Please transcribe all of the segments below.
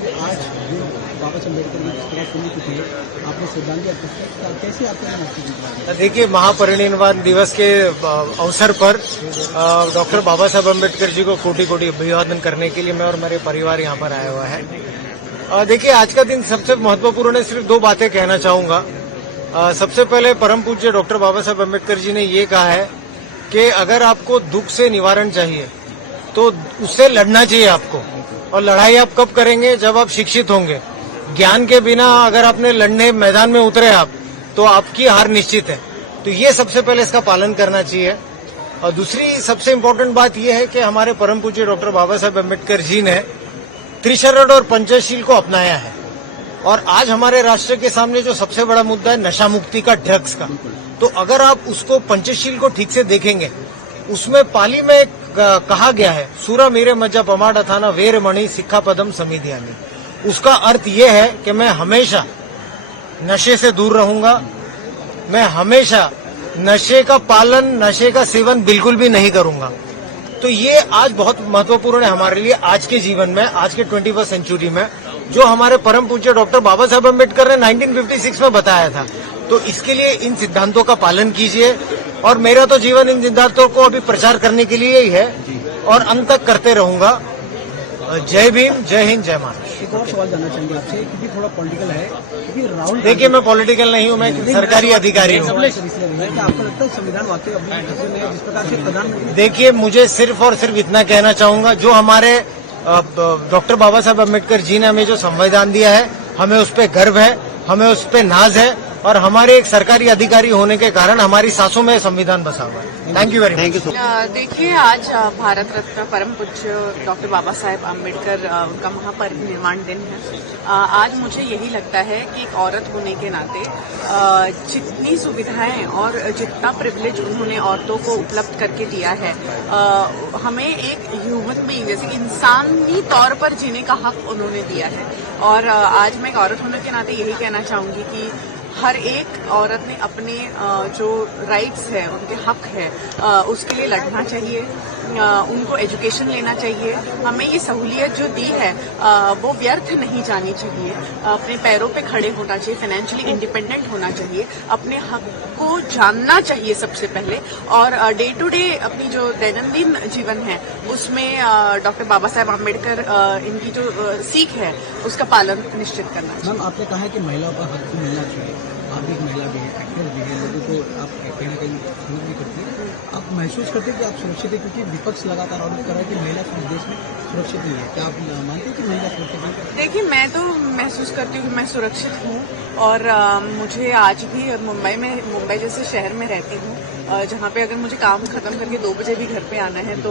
आज बाबा साहब अम्बेडकर की जिस तरह पुण्यतिथि है, आपने श्रद्धांजलि अर्पित की, कैसे आपने महसूस? देखिए, महापरिनिर्वाण दिवस के अवसर पर डॉक्टर बाबा साहब अम्बेडकर जी को कोटि कोटि अभिवादन करने के लिए मैं और मेरे परिवार यहाँ पर आया हुआ है। देखिए, आज का दिन सबसे महत्वपूर्ण है। सिर्फ दो बातें कहना चाहूंगा। सबसे पहले परम पूज्य डॉक्टर बाबा साहब अम्बेडकर जी ने ये कहा है कि अगर आपको दुख से निवारण चाहिए तो उससे लड़ना चाहिए आपको, और लड़ाई आप कब करेंगे? जब आप शिक्षित होंगे। ज्ञान के बिना अगर आपने लड़ने मैदान में उतरे आप, तो आपकी हार निश्चित है। तो ये सबसे पहले इसका पालन करना चाहिए। और दूसरी सबसे इम्पोर्टेंट बात यह है कि हमारे परम पूज्य डॉक्टर बाबा साहब अम्बेडकर जी ने त्रिशरण और पंचशील को अपनाया है। और आज हमारे राष्ट्र के सामने जो सबसे बड़ा मुद्दा है नशा मुक्ति का, ड्रग्स का, तो अगर आप उसको पंचशील को ठीक से देखेंगे, उसमें पाली में कहा गया है, सूरा मेरे मज्जा पमाड़ा थाना वेर मणि सिक्खा पदम समिधियानी। उसका अर्थ यह है कि मैं हमेशा नशे से दूर रहूंगा, मैं हमेशा नशे का पालन, नशे का सेवन बिल्कुल भी नहीं करूंगा। तो ये आज बहुत महत्वपूर्ण है हमारे लिए, आज के जीवन में, आज के 21वीं सेंचुरी में, जो हमारे परम पूज्य डॉक्टर बाबा साहब अम्बेडकर ने 1956 में बताया था। तो इसके लिए इन सिद्धांतों का पालन कीजिए, और मेरा तो जीवन इन सिद्धांतों को अभी प्रचार करने के लिए ही है और अंत तक करते रहूंगा। जय भीम, जय हिंद, जय महाराष्ट्र। एक और सवाल जानना चाहेंगे आपसे, क्योंकि थोड़ा पॉलिटिकल है, क्योंकि राहुल, देखिए, मैं पॉलिटिकल नहीं हूं, मैं सरकारी अधिकारी हूं। आपको लगता है संविधान वाकई अभी जिस प्रकार से प्रधानमंत्री? देखिए, मुझे सिर्फ और सिर्फ इतना कहना चाहूंगा, जो हमारे डॉक्टर बाबा साहब अम्बेडकर जी ने हमें जो संविधान दिया है, हमें उस पर गर्व है, हमें उस पर नाज है, और हमारे एक सरकारी अधिकारी होने के कारण हमारी सांसों में संविधान बसा हुआ है। Thank you very much. देखिए, आज भारत रत्न परम पूज्य डॉक्टर बाबा साहेब अम्बेडकर उनका महापरिनिर्वाण दिन है। आज मुझे यही लगता है कि एक औरत होने के नाते जितनी सुविधाएं और जितना प्रिविलेज उन्होंने औरतों को उपलब्ध करके दिया है, हमें एक ह्यूमन बीइंग जैसे इंसानी तौर पर जीने का हक उन्होंने दिया है। और आज मैं एक औरत होने के नाते यही कहना चाहूंगी कि हर एक औरत ने अपने जो राइट्स है, उनके हक है, उसके लिए लड़ना चाहिए। उनको एजुकेशन लेना चाहिए। हमें ये सहूलियत जो दी है वो व्यर्थ नहीं जानी चाहिए। अपने पैरों पे खड़े होना चाहिए, फाइनेंशियली इंडिपेंडेंट होना चाहिए, अपने हक को जानना चाहिए सबसे पहले, और डे टू डे अपनी जो दैनंदिन जीवन है उसमें डॉक्टर बाबा साहेब अम्बेडकर इनकी जो सीख है उसका पालन निश्चित करना चाहिए। मैम, आपने कहा है कि महिलाओं का हक मिलना चाहिए, आप एक महिला भी है, एक्टर भी है, लोगों को आप कहीं ना कहीं समझ भी करती है, तो आप महसूस करते हैं कि आप सुरक्षित है? क्योंकि विपक्ष लगातार आरोप कर रहा है कि महिला देश में सुरक्षित नहीं है। क्या आप मानते हैं कि महिला सुरक्षित है? देखिए, मैं तो महसूस करती हूँ कि मैं सुरक्षित हूँ, और मुझे आज भी मुंबई जैसे शहर में रहती हूँ, जहाँ पे अगर मुझे काम खत्म करके 2 बजे भी घर पे आना है तो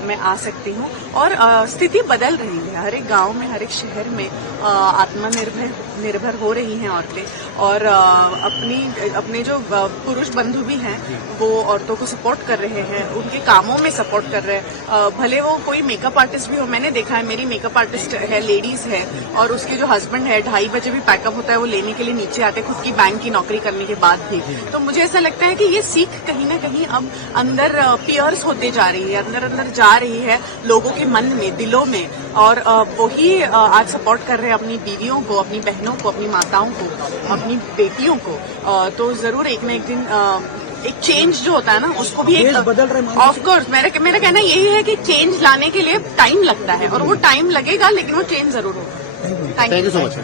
मैं आ सकती हूँ। और स्थिति बदल रही है, हर एक गांव में, हर एक शहर में आत्मनिर्भर हो रही हैं औरतें, और अपने जो पुरुष बंधु भी हैं वो औरतों को सपोर्ट कर रहे हैं, उनके कामों में सपोर्ट कर रहे हैं। भले वो कोई मेकअप आर्टिस्ट भी हो, मैंने देखा है, मेरी मेकअप आर्टिस्ट है, लेडीज है, और उसके जो हस्बैंड है 2:30 बजे भी पैकअप होता है, वो लेने के लिए नीचे आते, खुद की बैंक की नौकरी करने के बाद भी। तो मुझे ऐसा लगता है कि ये सीख कहीं ना कहीं अब अंदर पियर्स होते जा रही है, अंदर अंदर जा रही है लोगों के मन में, दिलों में, और वही आज सपोर्ट कर रहे हैं अपनी बीवियों को, अपनी बहनों को, अपनी माताओं को, अपनी बेटियों को। तो जरूर एक न एक दिन एक चेंज जो होता है ना, उसको भी एक बदल रहा है। ऑफ कोर्स मेरा कहना यही है कि चेंज लाने के लिए टाइम लगता है, और वो टाइम लगेगा, लेकिन वो चेंज जरूर होगा। Thank you so much.